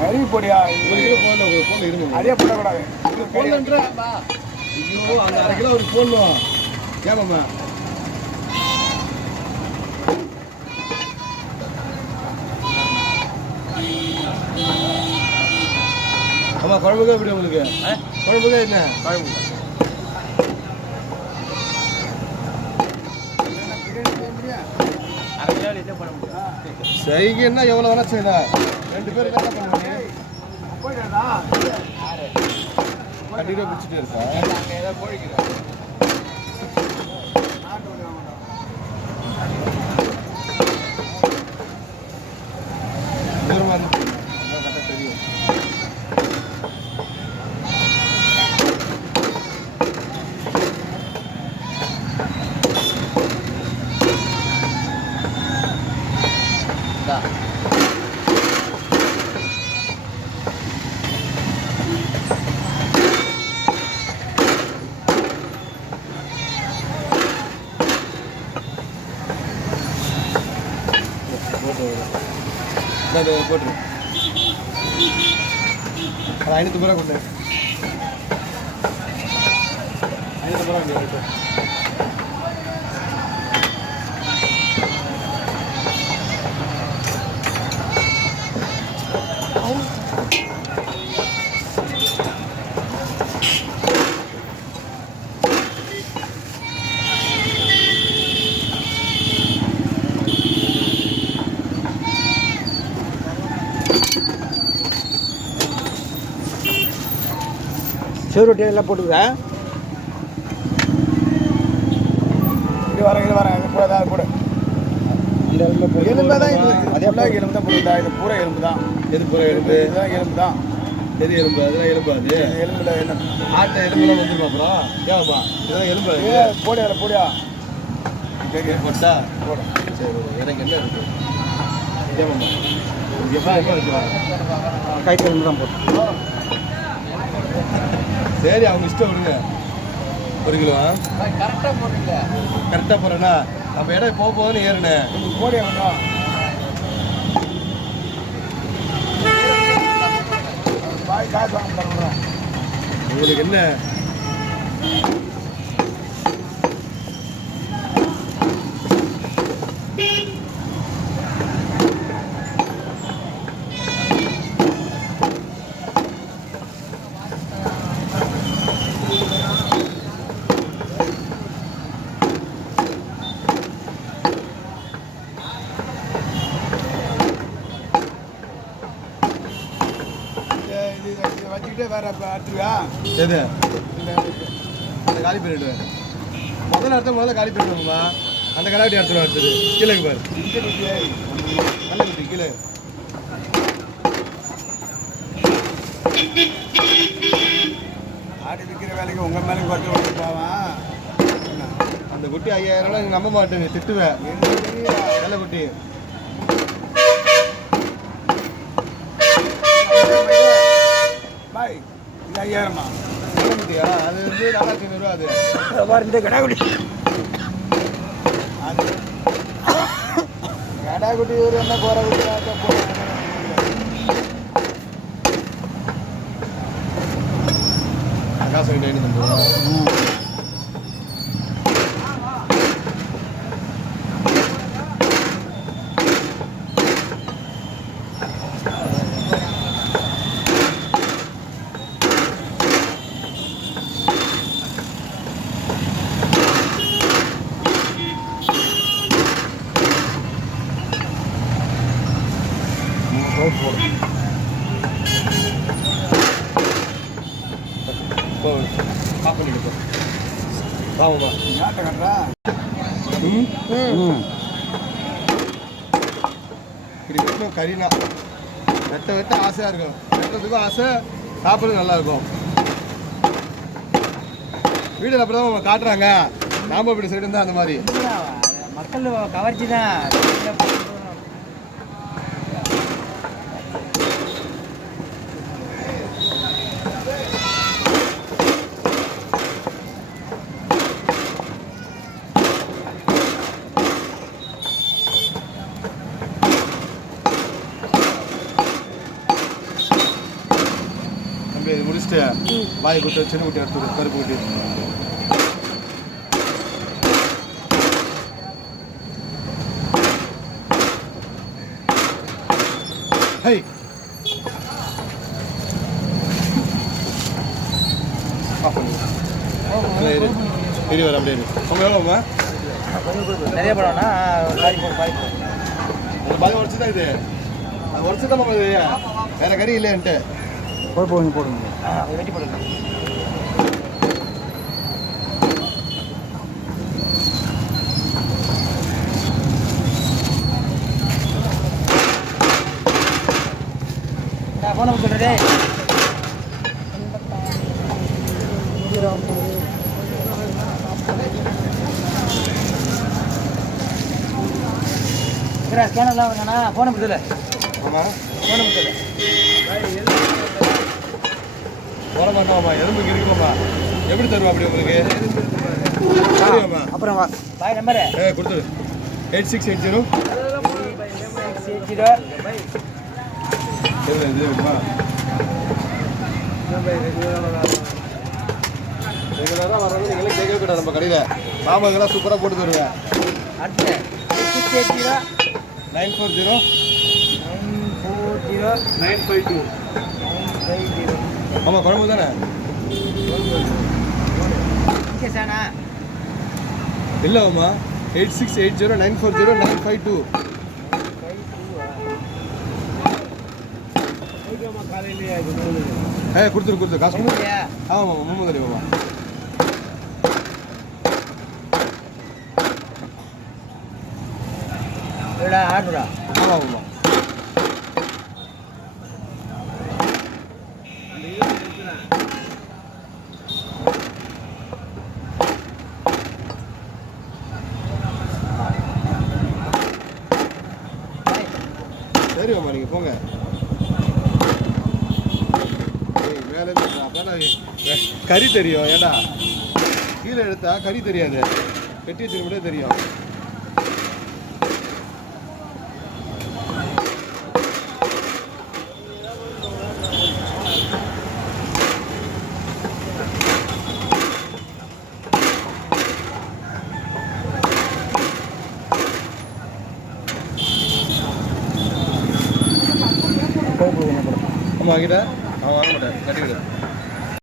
கறி பொடியா போன் இருங்க அதே போடக்கூடாது ஐயோ அந்த 1/2 கிலோ ஒரு போடணும் ஏமாம்மா ஆமா குழம்புக்கா எப்படி உங்களுக்கு குழம்புக்கா என்ன குழம்பு செய்கன்னா எவ்வளோ வேணா செய்யலாம் 2 பேருக்கு என்ன பண்ணுவாங்க கண்டிப்பாக பிடிச்சிட்டே இருக்கா தெரியும் போட்டுரு 500 ரூபா கொண்டு 500 ரூபா செவரொட்டி எல்லாம் போட்டுக்குதா இது வரேன் இது கூட தான் கூட இந்த எலும்பு தான் இது அதே போல் எலும்பு தான் போட்டுருந்தா இது பூரா எலும்பு தான் எது பூரா எலும்பு இதுதான் எலும்பு தான் எது எலும்பு அதெல்லாம் எலும்பு அது எலும்புல என்ன ஆட்டை எலும்புலாம் வந்துடும் அப்புறம் ஏமா இதெல்லாம் எலும்பு போடியா போட்டா போட சரி எனக்கு என்ன இருக்கு ஏமாம்மா எப்போ இருக்கு கைத்தெலும்பு தான் போட்டு சரி அவங்க இஷ்டம் விடுங்க 1 கிலோ கரெக்டாக போட்டுங்க கரெக்டாக போகிறேன்னா நம்ம இடம் போகுதுன்னு ஏறுனேன் போடியா வேண்டாம் காசு வாங்க தரேன் உங்களுக்கு என்ன வச்சுக்கிட்டே வேற அடுத்துருவா எது அந்த காலி பண்ணிவிடுவேன் முதல்ல காலி பண்ணிடுவோம்மா அந்த கடாட்டி அடுத்துருவா அடுத்தது கீழே பாரு நல்ல குட்டி கீழே ஆடி விற்கிற வேலைக்கு உங்கள் மேலே குறைச்சி போவான் அந்த குட்டி 5000 நம்ப மாட்டேங்க திட்டுவேன் நல்ல குட்டி பாய் இது 5000மா நல்ல குட்டியா அது வந்து 4500 ரூபா அது பாரு இந்த கடாக்குட்டி அது கடாக்குட்டி ஒரு என்ன கோர குட்டி காசு 500 ஆஃப் பண்ணிட்டு வாங்கம்மா நாட்டை கட்டுறா இப்படி வெட்டும் கறினா வெட்ட ஆசையாக இருக்கும் வெட்டுறதுக்கும் ஆசை சாப்பிட்றது நல்லா இருக்கும் வீடியோவில் அப்படி தான் காட்டுறாங்க நாம இப்படி சைடு இருந்தால் அந்த மாதிரி மக்கள் கவர்ச்சி தான் வச்சுட்டு வாய் குட்டி சின்ன குட்டி எடுத்து கருப்பு குட்டி ஹை இரு வர அப்படியே உங்க எவ்வளோம்மா நிறைய படம்னா அந்த பாதி உடச்சி தான் இது அது உடச்சி தான் இது வேற கறி இல்லைன்ட்டு போடுங்க வெட்டி போடுங்க நான் போன சொல்றேன் ஸ்கேனர்லாம் வேணா போன முடியல ஆமாம் போன முடியல போட மாட்டோம்மா எறும்பு இருக்குமாம்மா எப்படி தருவா அப்படி உங்களுக்கு சரியாம்மா அப்புறம் வா பாய் நம்பரு கொடுத்துரு 8680 இது வேணுமா ரெகுலராக வர்றது நீங்களே கேட்கவே கூடாது நம்ம கடையில் சாமான்கள்லாம் சூப்பராக போட்டு தருவேன் அடுத்து 940 952 ஆமாம் குழம்பு தானே இல்லைம்மா 8680 940 952 கொடுத்துரு காசு ஆமாம் முகமது அலி மாமா ஆடுடா ஆமாம் ஆமாம் சரி மாமா நீங்கள் போங்க மேலே கறி தெரியும் ஏடா கீழே எடுத்தா கறி தெரியாது வெட்டி வச்சுக்கிட்டே தெரியும் ஆமாம் வாங்கிட்டா வாங்க மாட்டேன் கட்டிக்கிடு